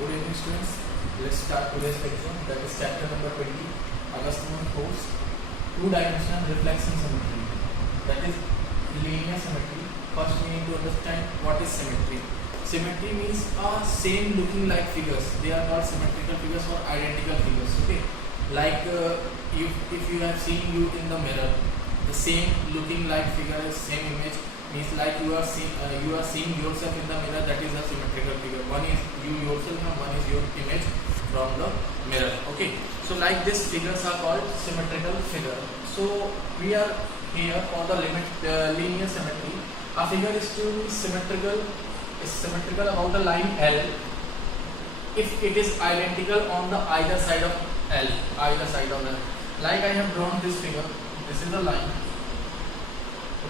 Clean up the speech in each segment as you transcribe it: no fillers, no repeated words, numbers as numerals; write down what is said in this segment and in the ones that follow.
Good evening, students. Let's start today's lecture. That is chapter number 20, Augustine course, two-dimensional reflection symmetry. That is linear symmetry. First, we need to understand what is symmetry. Symmetry means same looking like figures. They are not symmetrical figures or identical figures. Okay, like if you have seen you in the mirror, the same looking like figure, same image means like you are seeing yourself in the mirror. That is a symmetrical figure. One is you yourself and one is your image from the mirror. Okay, so like this figures are called symmetrical figure. So we are here for the linear symmetry. A figure is to be symmetrical about the line L if it is identical on the either side of L. Like I have drawn this figure. This is the line.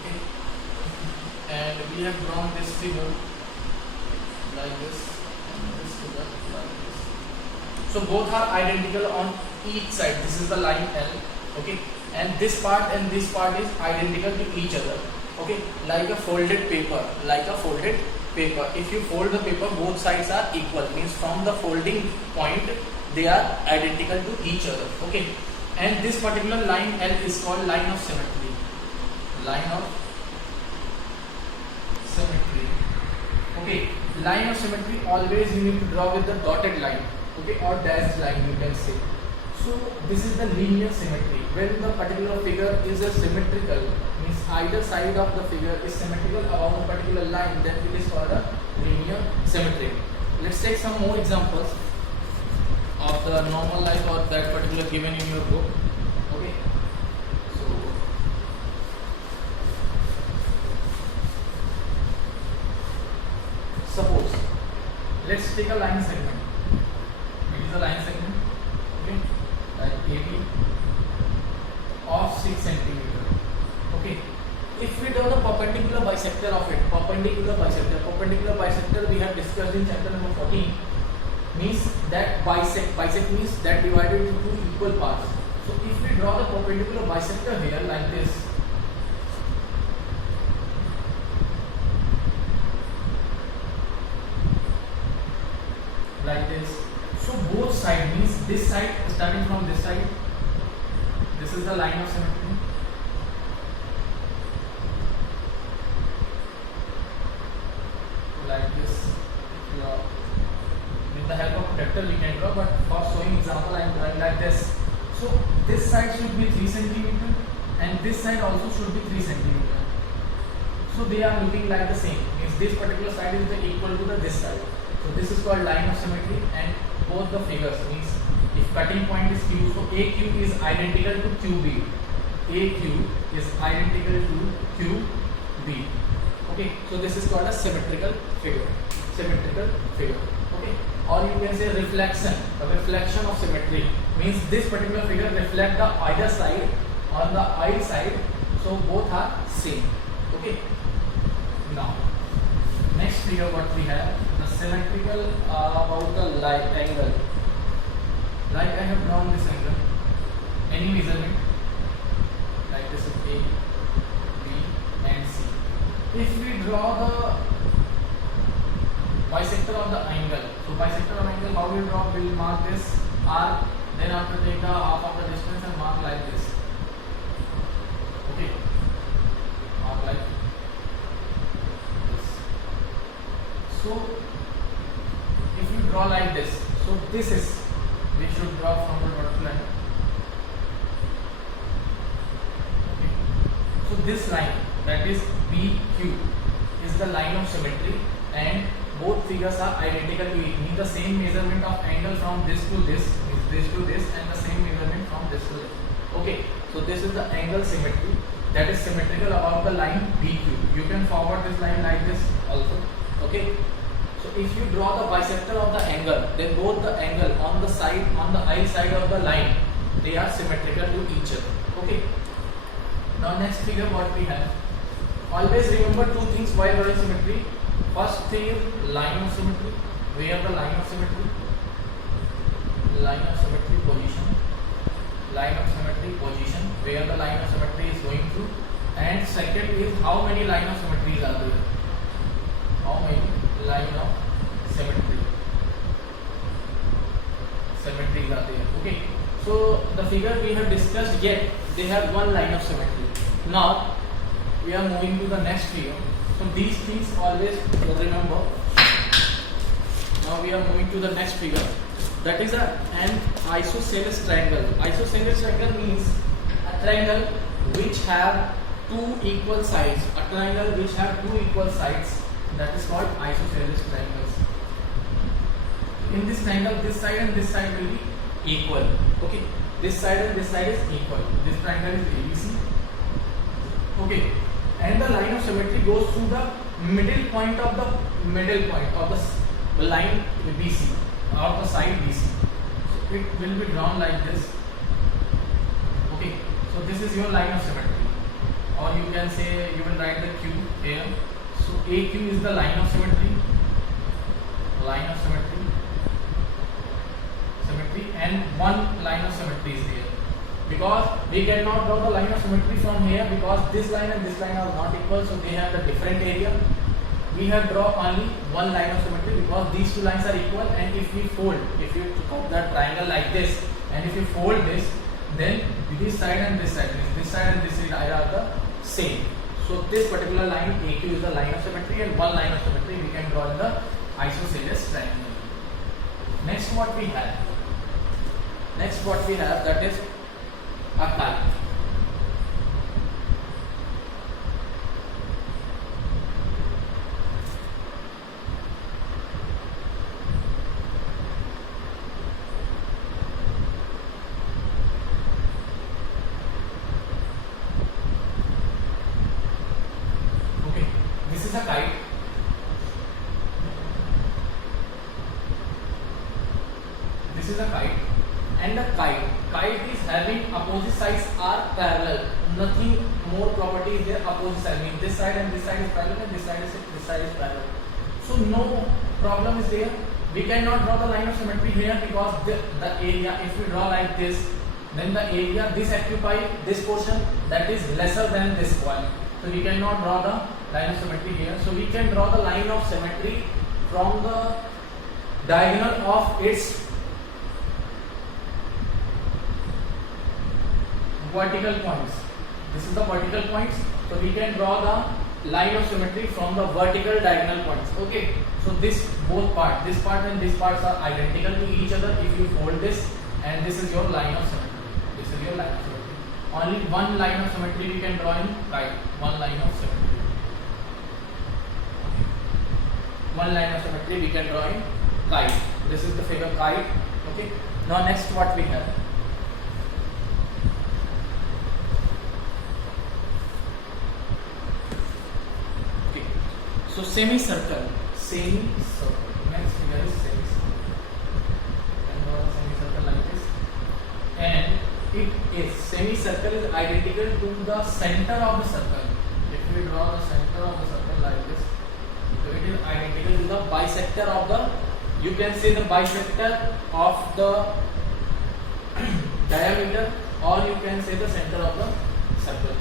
Okay, and we have drawn this figure like this and this figure like this. So both are identical on each side. This is the line L. Okay, and this part is identical to each other. Okay, like a folded paper. If you fold the paper, both sides are equal. Means from the folding point, they are identical to each other. Okay, and this particular line L is called line of symmetry. Okay, line of symmetry always you need to draw with the dotted line. Okay, or dashed line you can say. So this is the linear symmetry. When the particular figure is a symmetrical, means either side of the figure is symmetrical along a particular line, then it is called a linear symmetry. Let's take some more examples of the normal life or that particular given in your book. Okay, so suppose let's take a line segment. It is a line segment. Okay, like AB of 6 cm. Okay, if we draw the perpendicular bisector of it, perpendicular bisector we have discussed in chapter number 14, means that bisect means that divided into two equal parts. So if we draw the perpendicular bisector here like this, so both sides means this side starting from this side, this is the line of symmetry. Like this, with the help of protractor we can draw, but for showing example I am drawing like this. So this side should be 3 cm and this side also should be 3 cm. So they are looking like the same. Means this particular side is equal to this side. So this is called line of symmetry, and both the figures means if cutting point is Q, so AQ is identical to QB. AQ is identical to QB. Okay, so this is called a symmetrical figure. Okay, or you can say reflection. The reflection of symmetry means this particular figure reflect the either side on the eye side, so both are same. Okay, now next figure what we have, the symmetrical about the light angle. Like I have drawn this angle, any measurement like this is A, B and C. If we draw the bisector of the angle, so bisector of angle how we draw, we will mark this R, then after take the half of the distance and mark like this. Okay, mark like this. So if you draw like this, so this is, we should draw from the dotted line. Okay, so this line, that is BQ, is the line of symmetry, and both figures are identical to it. Means the same measurement of angle from this to this, and the same measurement from this to this. Okay, so this is the angle symmetry, that is symmetrical about the line BQ. You can forward this line like this also. Okay, so if you draw the bisector of the angle, then both the angle on the eye side of the line, they are symmetrical to each other. Okay, now next figure what we have. Always remember two things while drawing symmetry. First thing is line of symmetry. Where the line of symmetry? Line of symmetry position. Where the line of symmetry is going through. And second is how many line of symmetries are there. How many line of symmetry. symmetries are there. Okay, so the figure we have discussed, yet they have one line of symmetry. Now we are moving to the next figure. So these things always remember. Now we are moving to the next figure. That is an isosceles triangle. Isosceles triangle means a triangle which have two equal sides. A triangle which have two equal sides, that is called isosceles triangles. In this triangle, this side and this side will be equal. Okay, this side and this side is equal. This triangle is ABC. Okay, and the line of symmetry goes through the middle point of the line BC, or the side BC. So it will be drawn like this. Okay, so this is your line of symmetry, or you can say, you will write the Q here. So AQ is the line of symmetry, and one line of symmetry is there. Because we cannot draw the line of symmetry from here, because this line and this line are not equal, so they have the different area. We have drawn only one line of symmetry because these two lines are equal, and if you cut the triangle like this, and if you fold this, then this side and this side are the same. So this particular line AQ is the line of symmetry, and one line of symmetry we can draw in the isosceles triangle. Next what we have, that is a kite. Okay, this is a kite. And the kite is having opposite sides are parallel. Nothing more property is there. Opposite side means this side and this side is parallel, and this side is parallel. So no problem is there. We cannot draw the line of symmetry here because the area, if we draw like this, then the area this occupy this portion, that is lesser than this one. So we cannot draw the line of symmetry here. So we can draw the line of symmetry from the diagonal of its vertical points. This is the vertical points, so we can draw the line of symmetry from the vertical diagonal points. Okay, so this part and this parts are identical to each other. If you fold this, and this is your line of symmetry. Only one line of symmetry we can draw in kite. One line of symmetry we can draw in kite. This is the figure kite. Okay, now next what we have. So semicircle. Next figure is semicircle. And draw a semicircle like this. And semicircle is identical to the center of the circle. If we draw the center of the circle like this, so it is identical to the bisector of the. You can say the bisector of the diameter, or you can say the center of the circle.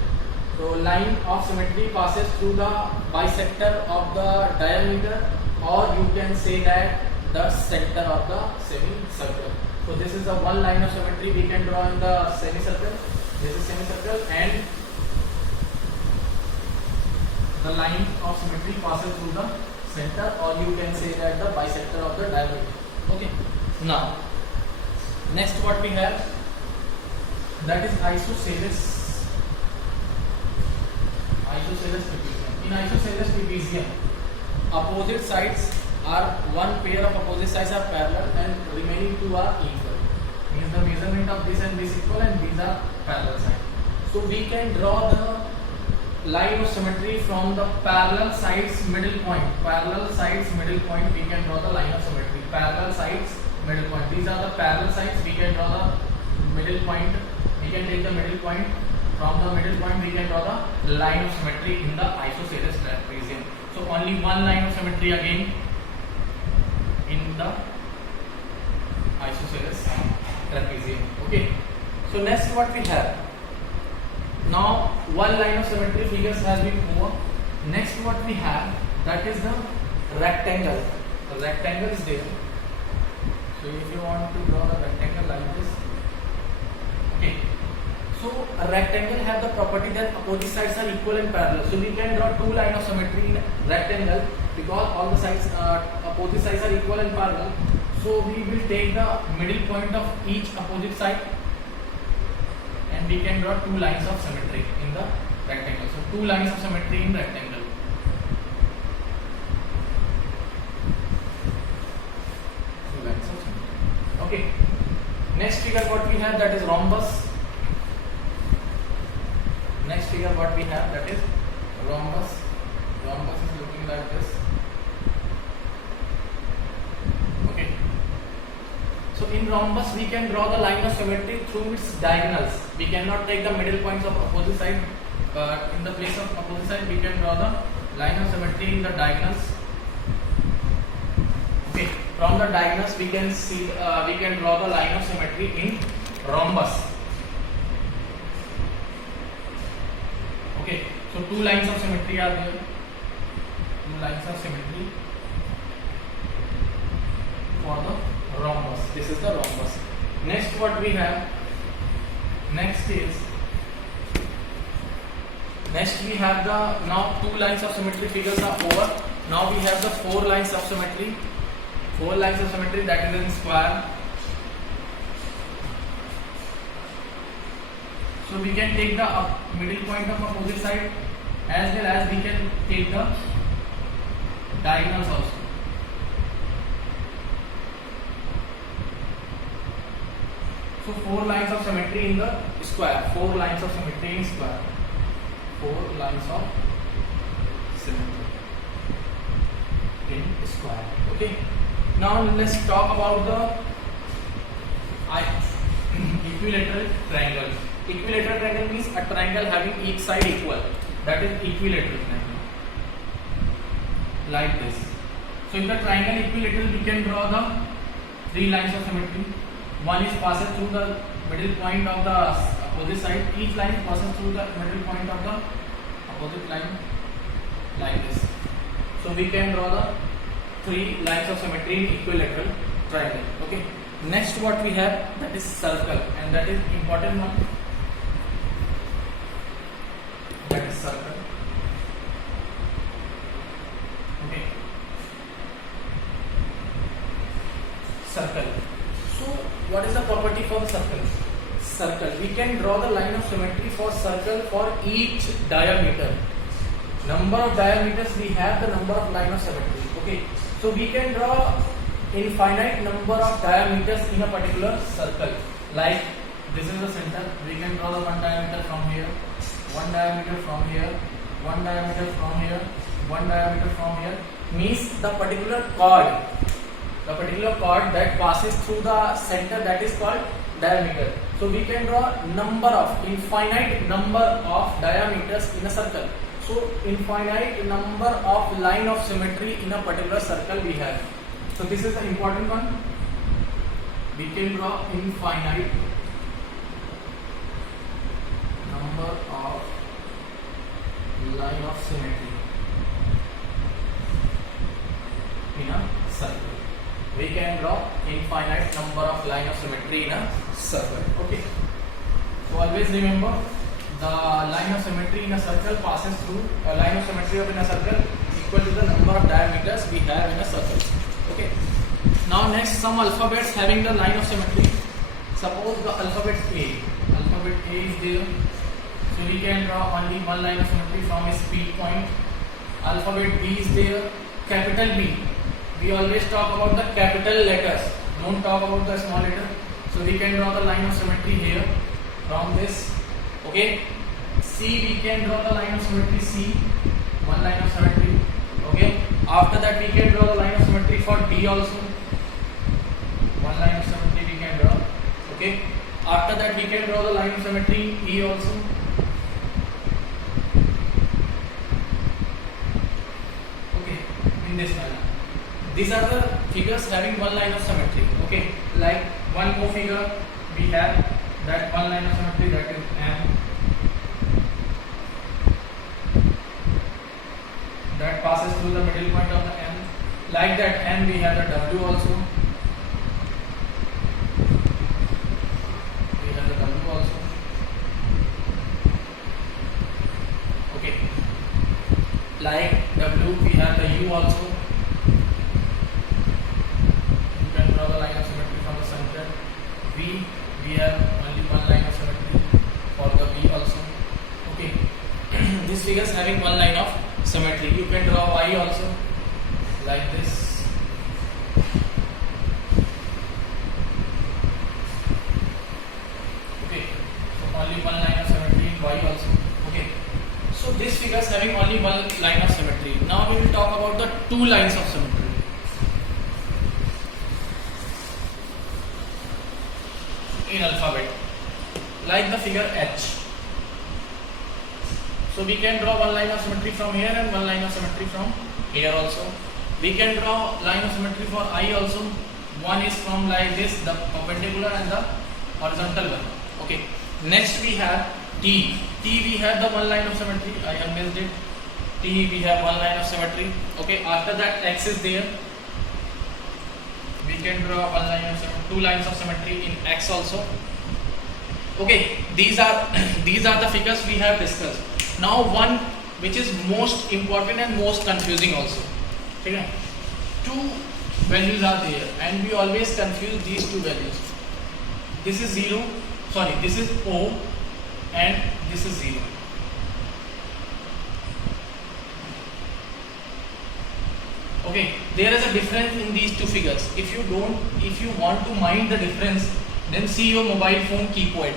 So line of symmetry passes through the bisector of the diameter, or you can say that the center of the semicircle. So this is the one line of symmetry we can draw in the semicircle. This is semicircle, and the line of symmetry passes through the center, or you can say that the bisector of the diameter. Okay. Now, next what we have, that is isosceles trapezium. In isosceles trapezium, opposite sides are, one pair of opposite sides are parallel and remaining two are equal. Means the measurement of this and this equal, and these are parallel sides. So we can draw the line of symmetry from the parallel sides middle point. We can draw the line of symmetry. Parallel sides middle point. These are the parallel sides. We can draw the middle point. We can take the middle point. From the middle point we can draw the line of symmetry in the isosceles trapezium. So only one line of symmetry again in the isosceles trapezium. Okay. So next what we have. Now one line of symmetry figures has been over. Next what we have, that is the rectangle. The rectangle is there. So if you want to draw a rectangle like this, okay. So a rectangle have the property that opposite sides are equal and parallel. So we can draw two lines of symmetry in rectangle because all the sides opposite sides are equal and parallel. So we will take the middle point of each opposite side and we can draw two lines of symmetry in the rectangle. So two lines of symmetry in rectangle. Two lines of symmetry. Okay. Next figure what we have, that is rhombus. Next figure what we have, that is rhombus. Rhombus is looking like this. Okay. So in rhombus we can draw the line of symmetry through its diagonals. We cannot take the middle points of opposite side, but in the place of opposite side we can draw the line of symmetry in the diagonals. Okay. From the diagonals we can see we can draw the line of symmetry in rhombus. Okay, so two lines of symmetry are there. Two lines of symmetry for the rhombus. This is the rhombus. Next, what we have? Next we have the now two lines of symmetry figures are over. Now we have the four lines of symmetry. Four lines of symmetry, that is in square. So we can take the middle point of opposite side as well as we can take the diagonals also. So four lines of symmetry in the square. Four lines of symmetry in square. Four lines of symmetry in square. Okay. Now let's talk about the equilateral triangle. Equilateral triangle means a triangle having each side equal. That is equilateral triangle. Like this. So in the triangle equilateral we can draw the three lines of symmetry. One is passes through the middle point of the opposite side. Each line passes through the middle point of the opposite line like this. So we can draw the three lines of symmetry in equilateral triangle. Okay. Next what we have, that is circle, and that is important one. That is circle. Okay. Circle. So what is the property for the circle? Circle. We can draw the line of symmetry for circle for each diameter. Number of diameters we have, the number of line of symmetry. Okay. So we can draw infinite number of diameters in a particular circle. Like this is the center. We can draw the one diameter from here, one diameter from here, one diameter from here, one diameter from here. Means the particular chord that passes through the center, that is called diameter. So we can draw infinite number of diameters in a circle. So infinite number of line of symmetry in a particular circle we have. So this is an important one. We can draw infinite number of line of symmetry in a circle. We can draw infinite number of line of symmetry in a circle. Okay. So always remember, the line of symmetry in a circle passes through a line of symmetry of in a circle equal to the number of diameters we have in a circle. Okay. Now next, some alphabets having the line of symmetry. Suppose the alphabet A. Alphabet A is there. So we can draw only one line of symmetry from its P point. Alphabet B is there. Capital B. We always talk about the capital letters. Don't talk about the small letter. So we can draw the line of symmetry here from this. Okay. C, we can draw the line of symmetry C. One line of symmetry. Okay. After that we can draw the line of symmetry for D also. One line of symmetry we can draw. Okay. After that we can draw the line of symmetry in E also. Okay. In this manner. These are the figures having one line of symmetry. Okay. Like one more figure we have that one line of symmetry, that is M. That passes through the middle point of the M. Like that M we have the W also. Like W, we have the U also. You can draw the line of symmetry from the center. V, we have only one line of symmetry for the V also. Okay. This figure is having one line of symmetry. You can draw Y also like this. Okay. So only one line of symmetry in Y also. Okay. So this figure is having only one line of symmetry. Now we will talk about the two lines of symmetry. In alphabet, like the figure H. So we can draw one line of symmetry from here and one line of symmetry from here also. We can draw line of symmetry for I also. One is from like this, the perpendicular and the horizontal one. Okay. Next we have T. T we have the one line of symmetry. I have missed it. T we have one line of symmetry. Okay. After that X is there. We can draw one line of symmetry, two lines of symmetry in X also. Okay. These are the figures we have discussed. Now one which is most important and most confusing also. Okay. Two values are there and we always confuse these two values. This is 0, sorry, this is O and this is 0. Okay, there is a difference in these two figures. If you want to mind the difference, then see your mobile phone keypad.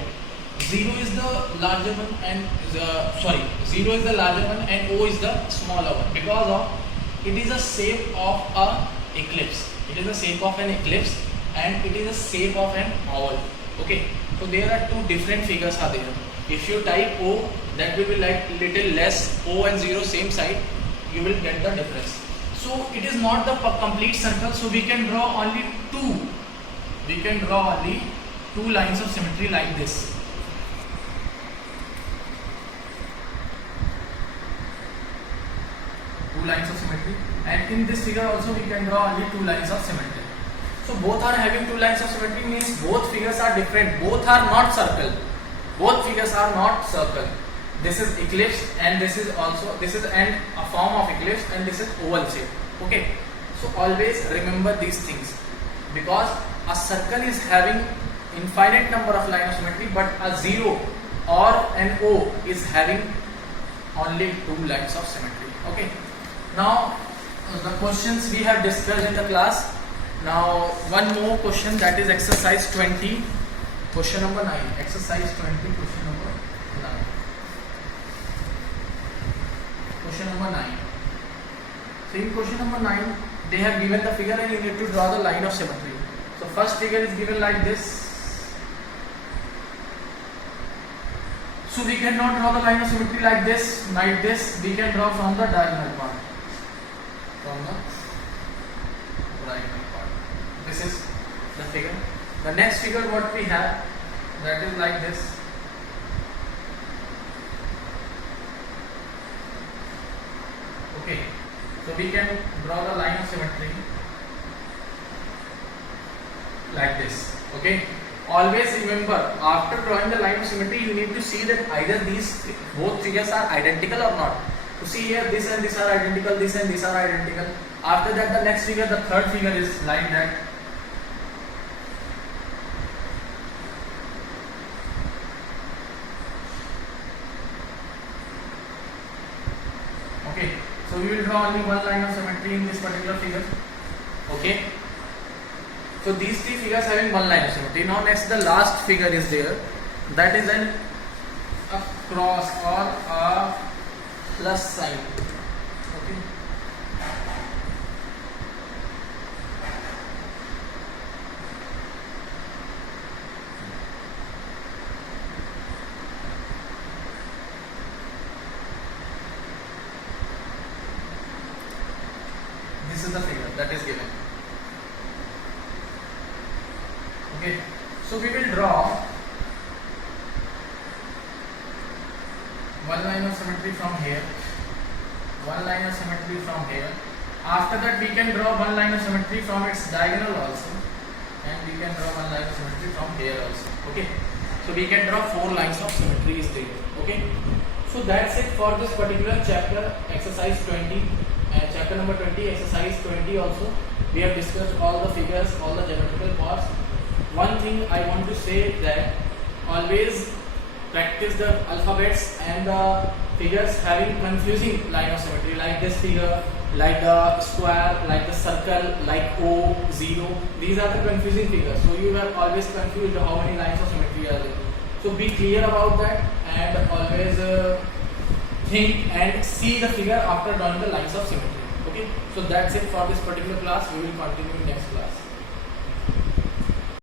0 is the larger one and 0 is the larger one and O is the smaller one, because of it is a shape of a ellipse. It is a shape of an ellipse and it is a shape of an oval. Okay, so there are two different figures are there. If you type O, that will be like little less. O and 0 same side, you will get the difference. So it is not the complete circle, so we can draw only two. We can draw only two lines of symmetry like this. Two lines of symmetry, and in this figure also we can draw only two lines of symmetry. So both are having two lines of symmetry means both figures are different. Both are not circle. Both figures are not circle. This is ellipse and this is a form of ellipse and this is oval shape. Okay. So always remember these things, because a circle is having infinite number of line of symmetry, but a 0 or an O is having only two lines of symmetry. Okay. Now the questions we have discussed in the class. Now one more question, that is exercise 20, question number 9. Exercise 20, question number 9. Question number 9. So in question number 9, they have given the figure and you need to draw the line of symmetry. So first figure is given like this. So we cannot draw the line of symmetry like this. We can draw from the diagonal part. From the diagonal part. This is the figure. The next figure what we have, that is like this. Okay. So we can draw the line of symmetry like this. Okay. Always remember, after drawing the line of symmetry, you need to see that either these both figures are identical or not. So see here, this and this are identical, this and this are identical. After that, the next figure, the third figure is like that. Okay. So we will draw only one line of symmetry in this particular figure. Okay. So these three figures having one line of symmetry. Now next the last figure is there. That is a cross or a plus sign. Okay. This is the figure that is given. Okay, so we will draw one line of symmetry from here, one line of symmetry from here. After that we can draw one line of symmetry from its diagonal also, and we can draw one line of symmetry from here also. Okay, so we can draw four lines of symmetry is there. Okay, So that's it for this particular chapter, exercise 20, and chapter number 20, exercise 20 also. We have discussed all the figures, all the geometrical parts. One thing I want to say that always practice the alphabets and the figures having confusing line of symmetry, like this figure, like the square, like the circle, like O, 0. These are the confusing figures. So you are always confused how many lines of symmetry are there. So be clear about that and always think and see the figure after drawing the lines of symmetry. Okay. So that's it for this particular class. We will continue in next class.